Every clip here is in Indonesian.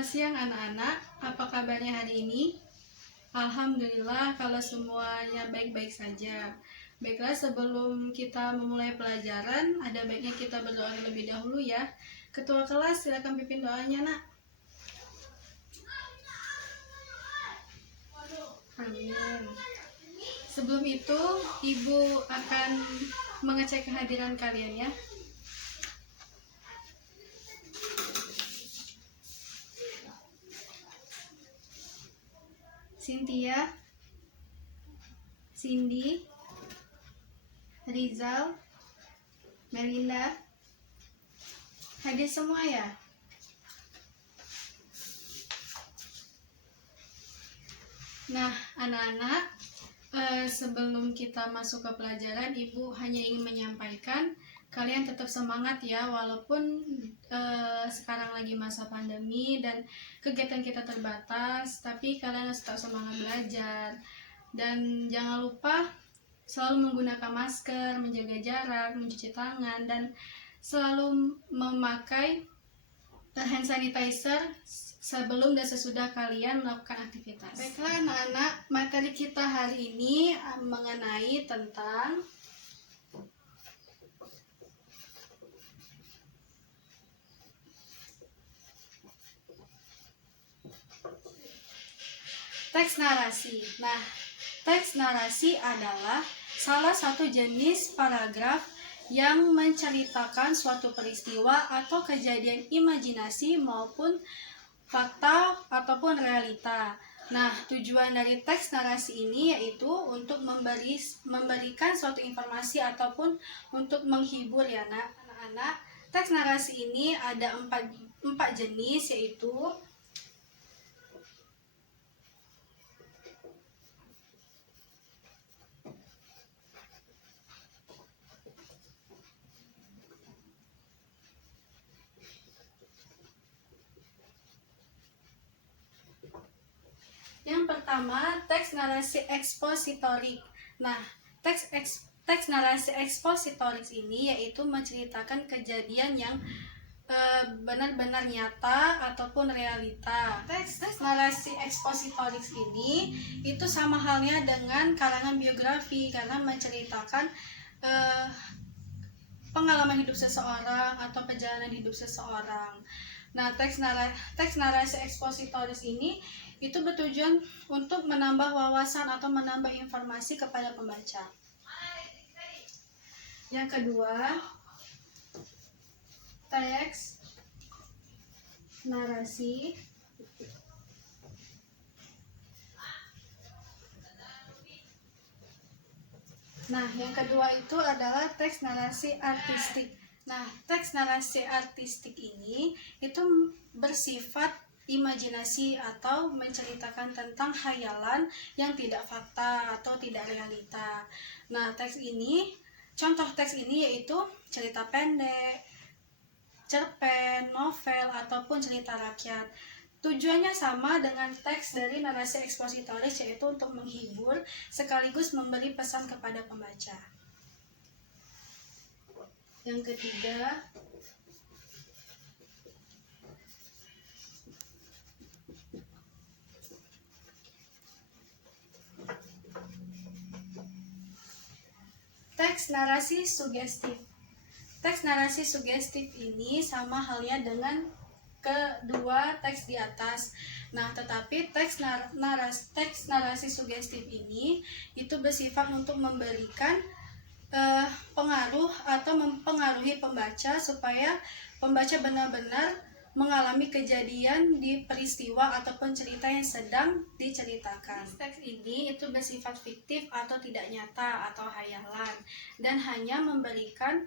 Selamat siang anak-anak, apa kabarnya hari ini? Alhamdulillah kalau semuanya baik-baik saja. Baiklah, sebelum kita memulai pelajaran, ada baiknya kita berdoa terlebih dahulu ya. Ketua kelas, silakan pimpin doanya, Nak. Amin. Sebelum itu, Ibu akan mengecek kehadiran kalian ya. Cynthia, Cindy, Rizal, Melinda, hadir semua ya? Nah, anak-anak, sebelum kita masuk ke pelajaran, Ibu hanya ingin menyampaikan kalian tetap semangat ya, walaupun sekarang lagi masa pandemi dan kegiatan kita terbatas, tapi kalian harus tetap semangat belajar. Dan jangan lupa selalu menggunakan masker, menjaga jarak, mencuci tangan, dan selalu memakai hand sanitizer sebelum dan sesudah kalian melakukan aktivitas. Baiklah anak-anak, materi kita hari ini mengenai tentang teks narasi. Nah, teks narasi adalah salah satu jenis paragraf yang menceritakan suatu peristiwa atau kejadian imajinasi maupun fakta ataupun realita. Nah, tujuan dari teks narasi ini yaitu untuk memberikan suatu informasi ataupun untuk menghibur ya anak-anak. Teks narasi ini ada empat jenis, yaitu yang pertama, teks narasi ekspositorik. Nah, teks narasi ekspositorik ini yaitu menceritakan kejadian yang benar-benar nyata ataupun realita. Teks narasi ekspositorik ini itu sama halnya dengan karangan biografi karena menceritakan pengalaman hidup seseorang atau perjalanan hidup seseorang. Nah, teks narasi ekspositoris ini itu bertujuan untuk menambah wawasan atau menambah informasi kepada pembaca. Yang kedua, teks narasi yang kedua itu adalah teks narasi artistik. Nah, teks narasi artistik ini itu bersifat imajinasi atau menceritakan tentang khayalan yang tidak fakta atau tidak realita. Nah, contoh teks ini yaitu cerita pendek, cerpen, novel, ataupun cerita rakyat. Tujuannya sama dengan teks dari narasi ekspositoris, yaitu untuk menghibur sekaligus memberi pesan kepada pembaca. Yang ketiga, teks narasi sugestif. Teks narasi sugestif ini sama halnya dengan kedua teks di atas. Nah, tetapi teks narasi sugestif ini itu bersifat untuk memberikan pengaruh atau mempengaruhi pembaca supaya pembaca benar-benar mengalami kejadian di peristiwa ataupun cerita yang sedang diceritakan. Teks ini itu bersifat fiktif atau tidak nyata atau hayalan dan hanya memberikan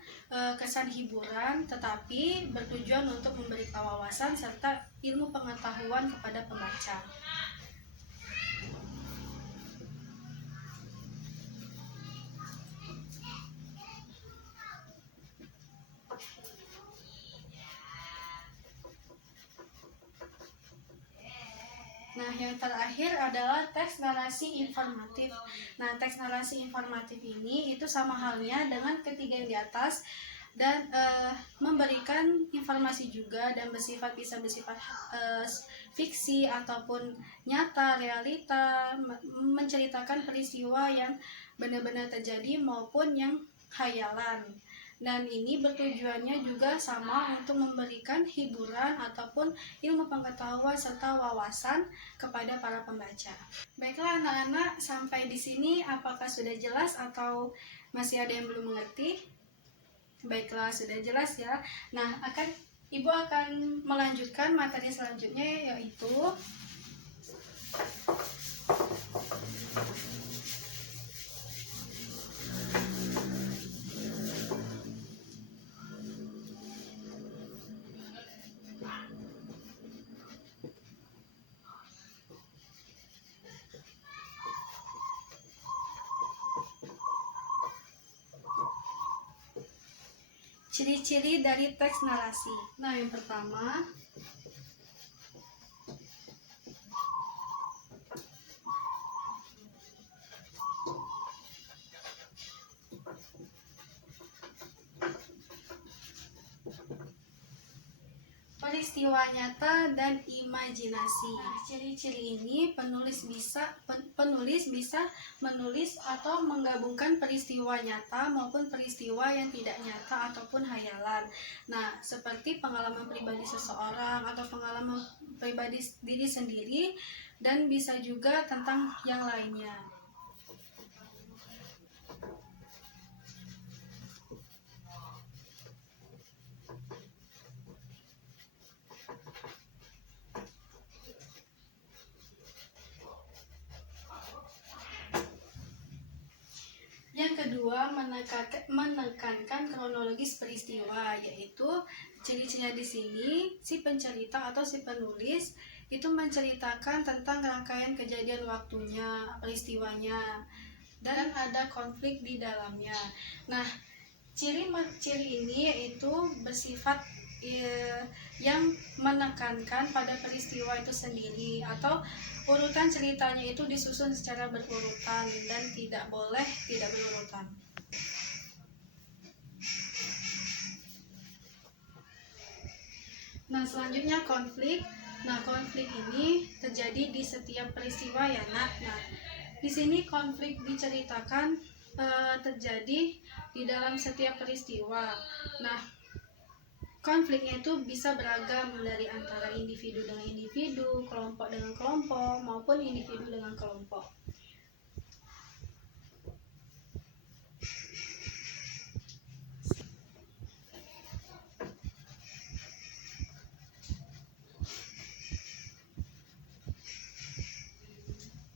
kesan hiburan, tetapi bertujuan untuk memberikan wawasan serta ilmu pengetahuan kepada pembaca. Nah, yang terakhir adalah teks narasi informatif. Nah, teks narasi informatif ini itu sama halnya dengan ketiga yang di atas, dan memberikan informasi juga dan bisa bersifat fiksi ataupun nyata, realita, menceritakan peristiwa yang benar-benar terjadi maupun yang khayalan. Dan ini bertujuannya juga sama untuk memberikan hiburan ataupun ilmu pengetahuan serta wawasan kepada para pembaca. Baiklah anak-anak, sampai di sini apakah sudah jelas atau masih ada yang belum mengerti? Baiklah, sudah jelas ya. Nah, Ibu akan melanjutkan materi selanjutnya, yaitu ciri-ciri dari teks narasi. Nah, yang pertama, peristiwa nyata dan imajinasi. Nah, ciri-ciri ini penulis bisa menulis atau menggabungkan peristiwa nyata maupun peristiwa yang tidak nyata ataupun hayalan. Nah, seperti pengalaman pribadi seseorang atau pengalaman pribadi diri sendiri, dan bisa juga tentang yang lainnya. Yang kedua, menekankan kronologis peristiwa, yaitu ciri-cirinya di sini si pencerita atau si penulis itu menceritakan tentang rangkaian kejadian waktunya, peristiwanya, dan ada konflik di dalamnya. Nah, ciri ini yaitu bersifat yang menekankan pada peristiwa itu sendiri, atau urutan ceritanya itu disusun secara berurutan dan tidak boleh tidak berurutan. Nah, selanjutnya konflik. Nah, konflik ini terjadi di setiap peristiwa ya, Nak. Nah, di sini konflik diceritakan terjadi di dalam setiap peristiwa. Nah, konfliknya itu bisa beragam dari antara individu dengan individu, kelompok dengan kelompok, maupun individu dengan kelompok.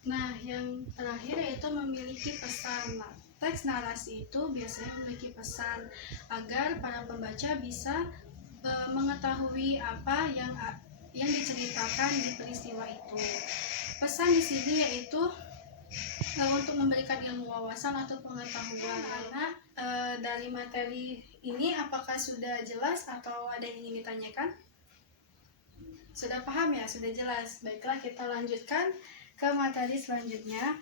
Nah, yang terakhir yaitu memiliki pesan. Nah, teks narasi itu biasanya memiliki pesan agar para pembaca bisa mengetahui apa yang diceritakan di peristiwa itu. Pesan di sini yaitu untuk memberikan ilmu wawasan atau pengetahuan. Karena dari materi ini apakah sudah jelas atau ada yang ingin ditanyakan? Sudah paham ya? Sudah jelas. Baiklah, kita lanjutkan ke materi selanjutnya.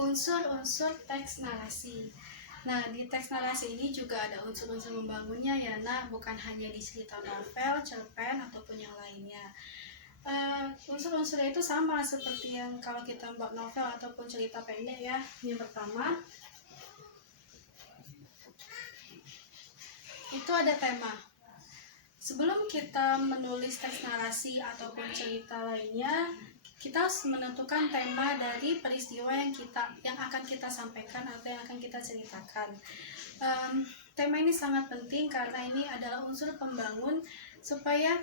Unsur-unsur teks narasi. Nah, di teks narasi ini juga ada unsur-unsur membangunnya ya, Nak, bukan hanya di cerita novel, cerpen, ataupun yang lainnya. Unsur-unsurnya itu sama seperti yang kalau kita buat novel ataupun cerita pendek ya. Yang pertama, itu ada tema. Sebelum kita menulis teks narasi ataupun cerita lainnya, kita harus menentukan tema dari peristiwa yang akan kita sampaikan atau yang akan kita ceritakan. Tema ini sangat penting karena ini adalah unsur pembangun supaya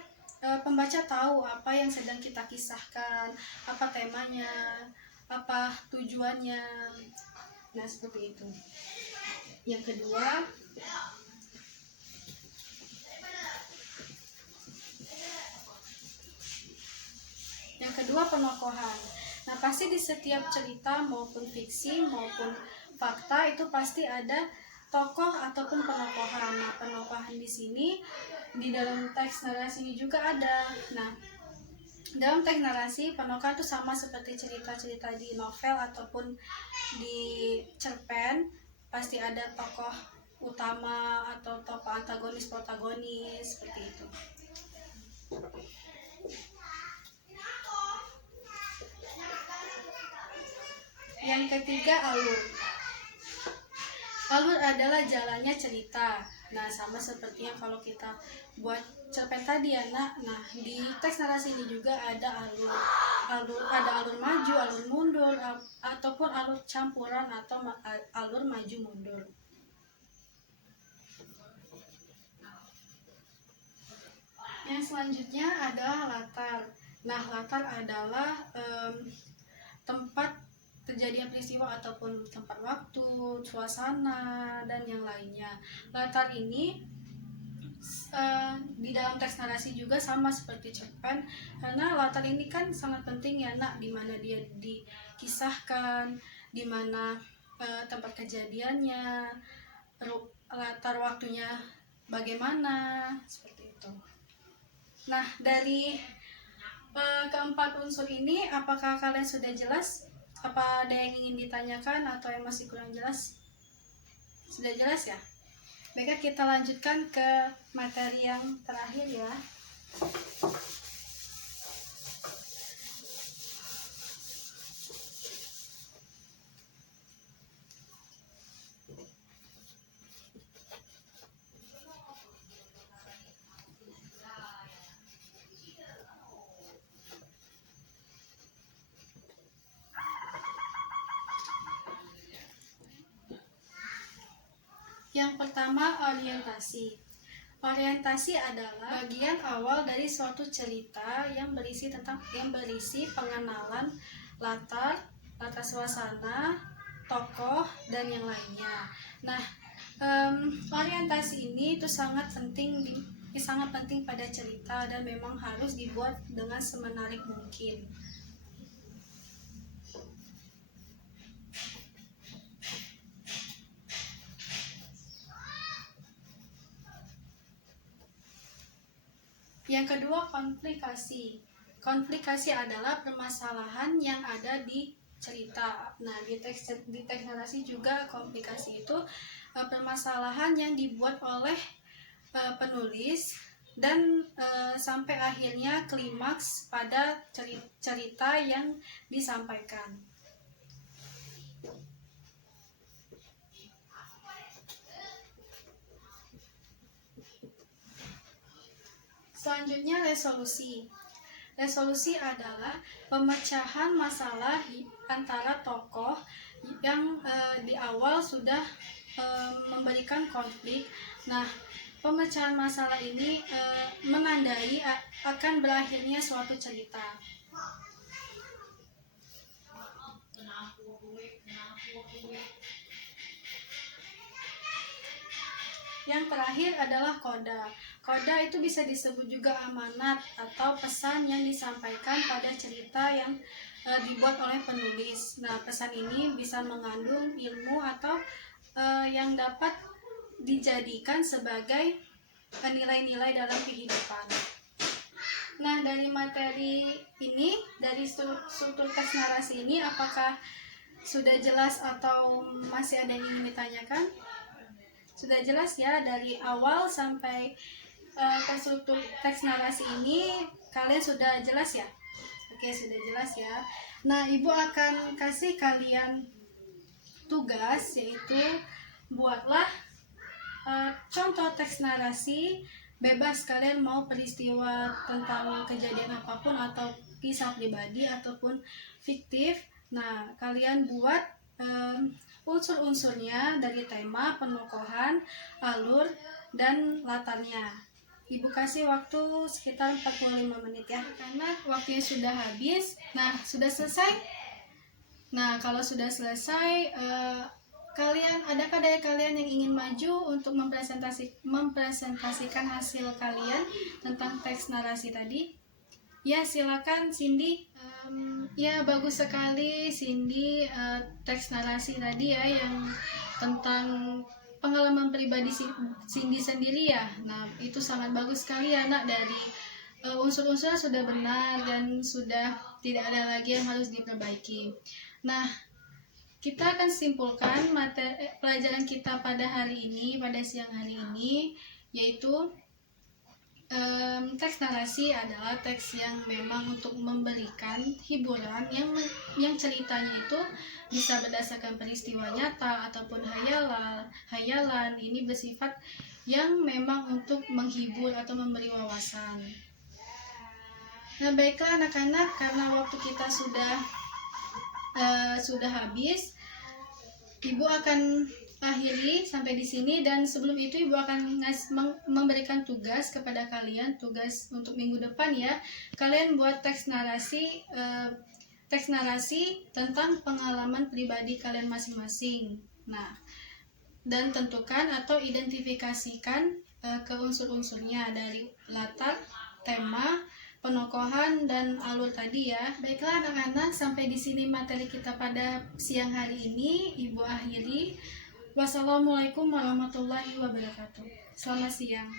pembaca tahu apa yang sedang kita kisahkan, apa temanya, apa tujuannya. Nah, seperti itu. Yang kedua, penokohan. Nah, pasti di setiap cerita maupun fiksi maupun fakta itu pasti ada tokoh ataupun penokohan. Nah, penokohan di sini di dalam teks narasi ini juga ada. Nah, dalam teks narasi penokohan itu sama seperti cerita-cerita di novel ataupun di cerpen, pasti ada tokoh utama atau tokoh antagonis protagonis seperti itu. Yang ketiga, alur. Alur adalah jalannya cerita. Nah, sama seperti yang kalau kita buat cerpen tadi ya, Nak. Nah, di teks narasi ini juga ada alur. Ada alur maju, alur mundur, ataupun alur campuran atau alur maju mundur. Yang selanjutnya adalah latar. Nah, latar adalah tempat terjadinya peristiwa ataupun tempat waktu, suasana, dan yang lainnya. Latar ini di dalam teks narasi juga sama seperti cerpen, karena latar ini kan sangat penting ya, Nak, di mana dia dikisahkan, di mana tempat kejadiannya, latar waktunya bagaimana, seperti itu. Nah, dari keempat unsur ini, apakah kalian sudah jelas? Apa ada yang ingin ditanyakan atau yang masih kurang jelas? Sudah jelas ya? Baiklah, kita lanjutkan ke materi yang terakhir ya. Yang pertama, orientasi. Orientasi adalah bagian awal dari suatu cerita yang berisi pengenalan latar suasana, tokoh, dan yang lainnya. Nah, orientasi ini itu sangat penting pada cerita dan memang harus dibuat dengan semenarik mungkin. Yang kedua, komplikasi. Komplikasi adalah permasalahan yang ada di cerita. Nah, di teks narasi juga komplikasi itu permasalahan yang dibuat oleh penulis dan sampai akhirnya klimaks pada cerita yang disampaikan. Selanjutnya, resolusi. Resolusi adalah pemecahan masalah antara tokoh yang di awal sudah memberikan konflik. Nah, pemecahan masalah ini menandai akan berakhirnya suatu cerita. Yang terakhir adalah koda. Koda itu bisa disebut juga amanat atau pesan yang disampaikan pada cerita yang dibuat oleh penulis. Nah, pesan ini bisa mengandung ilmu atau yang dapat dijadikan sebagai nilai-nilai dalam kehidupan. Nah, dari materi ini, dari struktur teks narasi ini, apakah sudah jelas atau masih ada yang ingin ditanyakan? Sudah jelas ya, dari awal sampai ke struktur teks narasi ini kalian sudah jelas ya? Oke, sudah jelas ya. Nah, Ibu akan kasih kalian tugas, yaitu buatlah contoh teks narasi, bebas kalian mau peristiwa tentang kejadian apapun atau kisah pribadi ataupun fiktif. Nah, kalian buat unsur-unsurnya dari tema, penokohan, alur, dan latarnya. Ibu kasih waktu sekitar 45 menit ya, karena waktunya sudah habis. Nah, sudah selesai? Nah, kalau sudah selesai, adakah dari kalian yang ingin maju untuk mempresentasikan hasil kalian tentang teks narasi tadi? Ya, silakan Cindy. Ya, bagus sekali Cindy, teks narasi tadi ya yang tentang pengalaman pribadi Cindy sendiri ya. Nah, itu sangat bagus sekali ya, Nak. Dari unsur-unsurnya sudah benar dan sudah tidak ada lagi yang harus diperbaiki. Nah, kita akan simpulkan pelajaran kita pada hari ini, pada siang hari ini, yaitu teks narasi adalah teks yang memang untuk memberikan hiburan yang ceritanya itu bisa berdasarkan peristiwa nyata ataupun hayalan. Ini bersifat yang memang untuk menghibur atau memberi wawasan. Nah, baiklah anak-anak, karena waktu kita sudah habis, Ibu akan akhiri sampai di sini, dan sebelum itu Ibu akan memberikan tugas kepada kalian, tugas untuk minggu depan ya. Kalian buat teks narasi tentang pengalaman pribadi kalian masing-masing. Nah, dan tentukan atau identifikasikan ke unsur-unsurnya dari latar, tema, penokohan, dan alur tadi ya. Baiklah anak-anak, sampai di sini materi kita pada siang hari ini Ibu akhiri. Wassalamualaikum warahmatullahi wabarakatuh. Selamat siang.